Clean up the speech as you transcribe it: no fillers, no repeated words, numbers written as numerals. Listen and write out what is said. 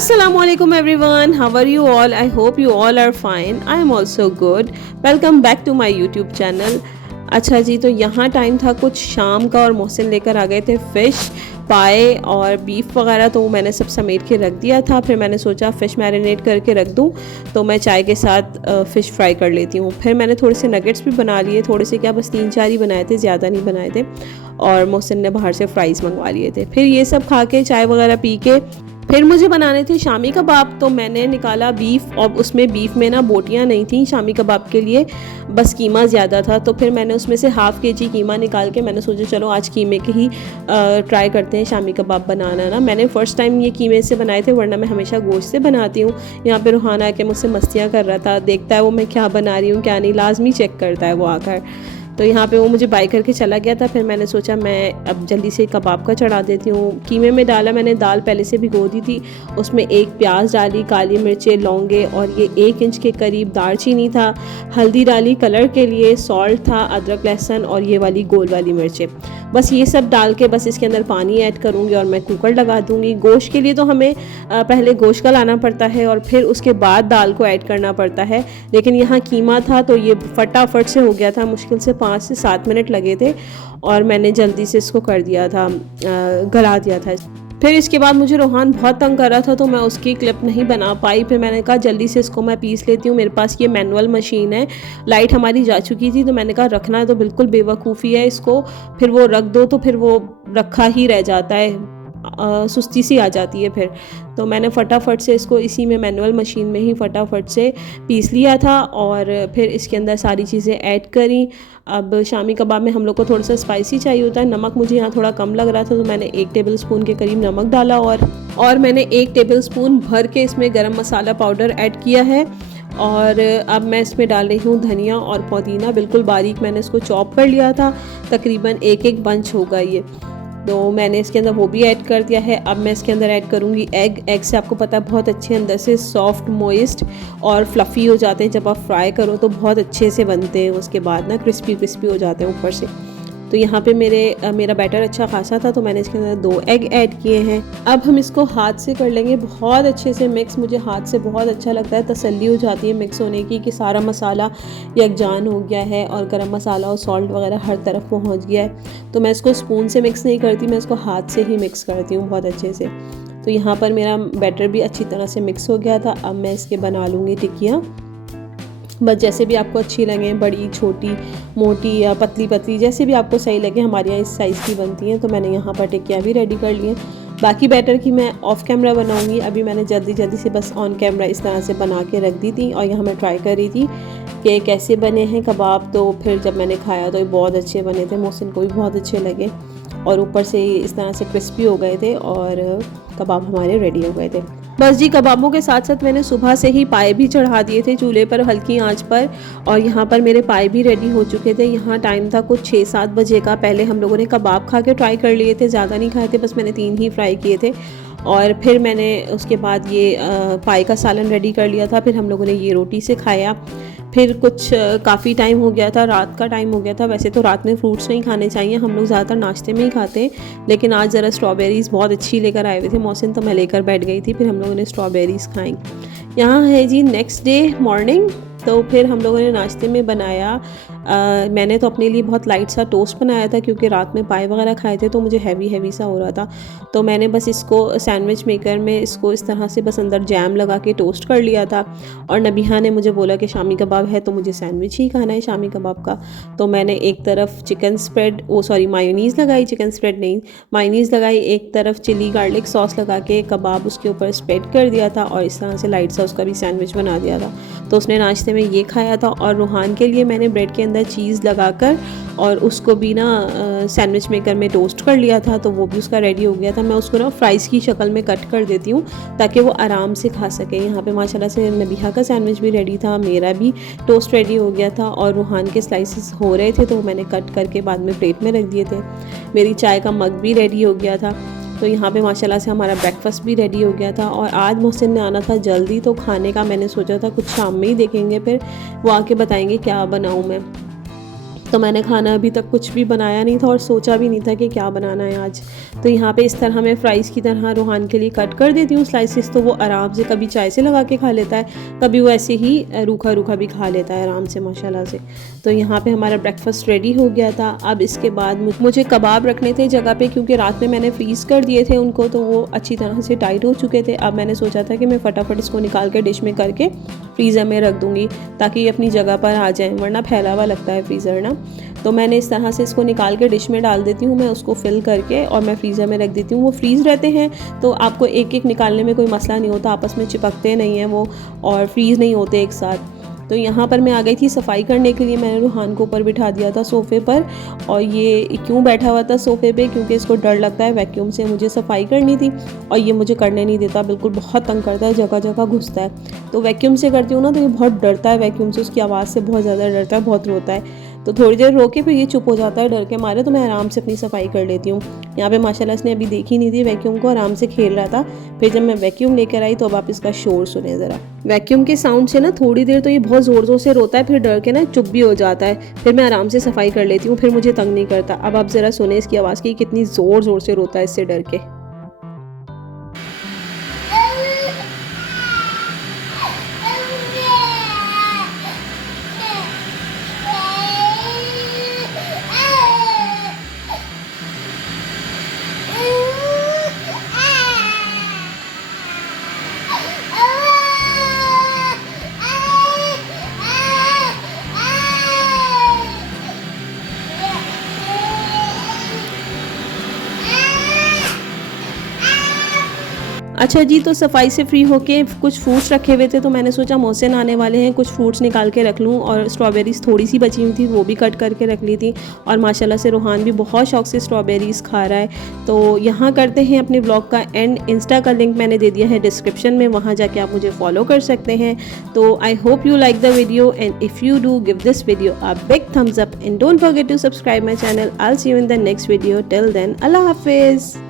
Assalamualaikum everyone, how are you all? I hope you all are fine. I am also good. Welcome back to my YouTube channel. अच्छा जी, तो यहाँ time था कुछ शाम का और मोहसिन लेकर आ गए थे फ़िश पाए और बीफ वगैरह, तो मैंने सब समेट के रख दिया था। फिर मैंने सोचा फ़िश मैरिनेट करके रख दूँ तो मैं चाय के साथ फ़िश फ्राई कर लेती हूँ। फिर मैंने थोड़े से नगेट्स भी बना लिए, थोड़े से क्या बस 3-4 ही बनाए थे, ज़्यादा नहीं बनाए थे। और मोहसिन ने बाहर से फ़्राइज़ मंगवा लिए थे। फिर ये सब खा के चाय वगैरह पी के फिर मुझे बनाने थे शामी कबाब। तो मैंने निकाला बीफ और उसमें बीफ में ना बोटियाँ नहीं थी शामी कबाब के लिए, बस कीमा ज़्यादा था। तो फिर मैंने उसमें से हाफ़ केजी कीमा निकाल के मैंने सोचा चलो आज कीमे के ही ट्राई करते हैं शामी कबाब बनाना ना। मैंने फ़र्स्ट टाइम ये कीमे से बनाए थे, वरना मैं हमेशा गोश्त से बनाती हूँ। यहाँ पे रूहान आके मुझसे मस्तियाँ कर रहा था, देखता है वो मैं क्या बना रही हूँ क्या नहीं, लाजमी चेक करता है वो आकर। तो यहाँ पे वो मुझे बाय करके चला गया था। फिर मैंने सोचा मैं अब जल्दी से कबाब का चढ़ा देती हूँ। कीमे में डाला मैंने दाल पहले से भिगो दी थी, उसमें एक प्याज डाली, काली मिर्चें, लौंगे और ये 1 इंच के करीब दालचीनी था, हल्दी डाली कलर के लिए, सॉल्ट था, अदरक लहसुन और ये वाली गोल वाली मिर्चें। बस ये सब डाल के बस इसके अंदर पानी ऐड करूँगी और मैं कुकर लगा दूँगी। गोश्त के लिए तो हमें पहले गोश्त का लाना पड़ता है और फिर उसके बाद दाल को ऐड करना पड़ता है, लेकिन यहाँ कीमा था तो ये फटाफट से हो गया था। मुश्किल से 5 से 7 मिनट लगे थे और मैंने जल्दी से इसको कर दिया था, गला दिया था। फिर इसके बाद मुझे रूहान बहुत तंग कर रहा था तो मैं उसकी क्लिप नहीं बना पाई। फिर मैंने कहा जल्दी से इसको मैं पीस लेती हूँ। मेरे पास ये मैनुअल मशीन है, लाइट हमारी जा चुकी थी तो मैंने कहा रखना है तो बिल्कुल बेवकूफ़ी है, इसको फिर वो रख दो तो फिर वो रखा ही रह जाता है, सुस्ती सी आ जाती है फिर। तो मैंने फटाफट से इसको इसी में मैनुअल मशीन में ही फटाफट से पीस लिया था और फिर इसके अंदर सारी चीज़ें ऐड करी। अब शामी कबाब में हम लोग को थोड़ा सा स्पाइसी चाहिए होता है, नमक मुझे यहाँ थोड़ा कम लग रहा था तो मैंने 1 टेबल स्पून के करीब नमक डाला और मैंने 1 टेबल स्पून भर के इसमें गरम मसाला पाउडर ऐड किया है। और अब मैं इसमें डाल रही हूँ धनिया और पुदीना, बिल्कुल बारीक मैंने इसको चॉप कर लिया था, तकरीबन 1-1 बंच होगा ये, तो मैंने इसके अंदर वो भी ऐड कर दिया है। अब मैं इसके अंदर ऐड करूँगी एग से आपको पता है बहुत अच्छे अंदर से सॉफ्ट मोइस्ट और फ्लफ़ी हो जाते हैं, जब आप फ्राई करो तो बहुत अच्छे से बनते हैं, उसके बाद ना क्रिस्पी हो जाते हैं ऊपर से। तो यहाँ पे मेरा बैटर अच्छा खासा था तो मैंने इसके अंदर 2 एग ऐड किए हैं। अब हम इसको हाथ से कर लेंगे बहुत अच्छे से मिक्स। मुझे हाथ से बहुत अच्छा लगता है, तसल्ली हो जाती है मिक्स होने की कि सारा मसाला यकजान हो गया है और गरम मसाला और सॉल्ट वगैरह हर तरफ पहुँच गया है। तो मैं इसको स्पून से मिक्स नहीं करती, मैं इसको हाथ से ही मिक्स करती हूँ बहुत अच्छे से। तो यहाँ पर मेरा बैटर भी अच्छी तरह से मिक्स हो गया था। अब मैं इसके बना लूँगी टिक्कियाँ, बस जैसे भी आपको अच्छी लगे, बड़ी, छोटी, मोटी या पतली पतली, जैसे भी आपको सही लगे। हमारे यहाँ इस साइज़ की बनती हैं। तो मैंने यहाँ पर टिक्कियाँ भी रेडी कर ली हैं। बाकी बैटर की मैं ऑफ़ कैमरा बनाऊँगी, अभी मैंने जल्दी से बस ऑन कैमरा इस तरह से बना के रख दी थी और यहाँ मैं ट्राई कर रही थी कि कैसे बने हैं कबाब। तो फिर जब मैंने खाया तो ये बहुत अच्छे बने थे, मोहसिन को भी बहुत अच्छे लगे और ऊपर से इस तरह से क्रिस्पी हो गए थे और कबाब हमारे रेडी हो गए थे। बस जी, कबाबों के साथ साथ मैंने सुबह से ही पाए भी चढ़ा दिए थे चूल्हे पर हल्की आंच पर और यहाँ पर मेरे पाए भी रेडी हो चुके थे। यहाँ टाइम था कुछ 6-7 बजे का। पहले हम लोगों ने कबाब खा के ट्राई कर लिए थे, ज़्यादा नहीं खाए थे, बस मैंने 3 ही फ्राई किए थे और फिर मैंने उसके बाद ये पाए का सालन रेडी कर लिया था। फिर हम लोगों ने ये रोटी से खाया। फिर कुछ काफ़ी टाइम हो गया था, रात का टाइम हो गया था। वैसे तो रात में फ्रूट्स नहीं खाने चाहिए, हम लोग ज़्यादातर नाश्ते में ही खाते हैं, लेकिन आज ज़रा स्ट्रॉबेरीज़ बहुत अच्छी लेकर आए हुए थे मोहसिन, तो मैं लेकर बैठ गई थी। फिर हम लोगों ने स्ट्रॉबेरीज़ खाई। यहाँ है जी नेक्स्ट डे मॉर्निंग। तो फिर हम लोगों ने नाश्ते में बनाया, मैंने तो अपने लिए बहुत लाइट सा टोस्ट बनाया था क्योंकि रात में पाए वगैरह खाए थे तो मुझे हैवी सा हो रहा था। तो मैंने बस इसको सैंडविच मेकर में इसको इस तरह से बस अंदर जैम लगा के टोस्ट कर लिया था। और नबिहा ने मुझे बोला कि शामी कबाब है तो मुझे सैंडविच ही खाना है शामी कबाब का। तो मैंने एक तरफ चिकन स्प्रेड मायोनीज़ लगाई, चिकन स्प्रेड नहीं मायोनीज़ लगाई, एक तरफ चिली गार्लिक सॉस लगा के कबाब उसके ऊपर स्प्रेड कर दिया था और इस तरह से लाइट सा उसका भी सैंडविच बना दिया था। तो उसने नाश्ते में ये खाया था और रूहान के लिए मैंने ब्रेड के अंदर चीज़ लगाकर और उसको भी ना सैंडविच मेकर में टोस्ट कर लिया था, तो वो भी उसका रेडी हो गया था। मैं उसको ना फ्राइज़ की शक्ल में कट कर देती हूँ ताकि वो आराम से खा सके। यहाँ पे माशाल्लाह से नबिहा का सैंडविच भी रेडी था, मेरा भी टोस्ट रेडी हो गया था और रूहान के स्लाइसेस हो रहे थे तो मैंने कट करके बाद में प्लेट में रख दिए थे। मेरी चाय का मग भी रेडी हो गया था। तो यहाँ पे माशाल्लाह से हमारा ब्रेकफास्ट भी रेडी हो गया था। और आज मोहसिन ने आना था जल्दी, तो खाने का मैंने सोचा था कुछ शाम में ही देखेंगे, फिर वो आके बताएंगे क्या बनाऊँ मैं। तो मैंने खाना अभी तक कुछ भी बनाया नहीं था और सोचा भी नहीं था कि क्या बनाना है आज। तो यहाँ पे इस तरह मैं फ़्राइज़ की तरह रूहान के लिए कट कर देती हूँ स्लाइसेस, तो वो आराम से कभी चाय से लगा के खा लेता है, कभी वो ऐसे ही रूखा रूखा भी खा लेता है आराम से माशाल्लाह से। तो यहाँ पे हमारा ब्रेकफास्ट रेडी हो गया था। अब इसके बाद मुझे कबाब रखने थे जगह पे, क्योंकि रात में मैंने फ्रीज़ कर दिए थे उनको, तो वो अच्छी तरह से टाइट हो चुके थे। अब मैंने सोचा था कि मैं फटाफट इसको निकाल के डिश में करके फ्रीज़र में रख दूँगी ताकि ये अपनी जगह पर आ जाए, वरना फैला हुआ लगता है फ्रीज़र ना। तो मैंने इस तरह से इसको निकाल के डिश में डाल देती हूँ, मैं उसको फिल करके और मैं फ्रीज़र में रख देती हूँ। वो फ्रीज़ रहते हैं तो आपको एक एक निकालने में कोई मसला नहीं होता, आपस में चिपकते नहीं हैं वो और फ्रीज़ नहीं होते एक साथ। तो यहाँ पर मैं आ गई थी सफाई करने के लिए। मैंने रूहान को ऊपर बिठा दिया था सोफ़े पर, और ये क्यों बैठा हुआ था सोफ़े पे, क्योंकि इसको डर लगता है वैक्यूम से। मुझे सफाई करनी थी और ये मुझे करने नहीं देता, बिल्कुल बहुत तंग करता है, जगह जगह घुसता है। तो वैक्यूम से करती हूँ ना तो ये बहुत डरता है वैक्यूम से, उसकी आवाज़ से बहुत ज़्यादा डरता है, बहुत रोता है। तो थोड़ी देर रोके फिर ये चुप हो जाता है डर के मारे, तो मैं आराम से अपनी सफाई कर लेती हूँ। यहाँ पे माशाल्लाह इसने अभी देखी नहीं थी वैक्यूम को, आराम से खेल रहा था। फिर जब मैं वैक्यूम लेकर आई तो अब आप इसका शोर सुने ज़रा। वैक्यूम के साउंड से ना थोड़ी देर तो ये बहुत ज़ोर ज़ोर से रोता है, फिर डर के ना चुप भी हो जाता है। फिर मैं आराम से सफाई कर लेती हूँ, फिर मुझे तंग नहीं करता। अब आप ज़रा सुने इसकी आवाज़ की, कितनी ज़ोर ज़ोर से रोता है इससे डर के। अच्छा जी, तो सफाई से फ्री होके कुछ फ्रूट्स रखे हुए थे, तो मैंने सोचा मोहसिन आने वाले हैं, कुछ फ्रूट्स निकाल के रख लूँ। और स्ट्रॉबेरीज़ थोड़ी सी बची हुई थी, वो भी कट करके रख ली थी। और माशाल्लाह से रूहान भी बहुत शौक से स्ट्रॉबेरीज़ खा रहा है। तो यहाँ करते हैं अपने ब्लॉग का एंड। इंस्टा का लिंक मैंने दे दिया है डिस्क्रिप्शन में, वहाँ जाके आप मुझे फॉलो कर सकते हैं। तो I hope you like the video, and if you do give this video a big thumbs up and don't forget to subscribe my channel. I will see you in the next video. Till then, अल्लाह हाफिज़।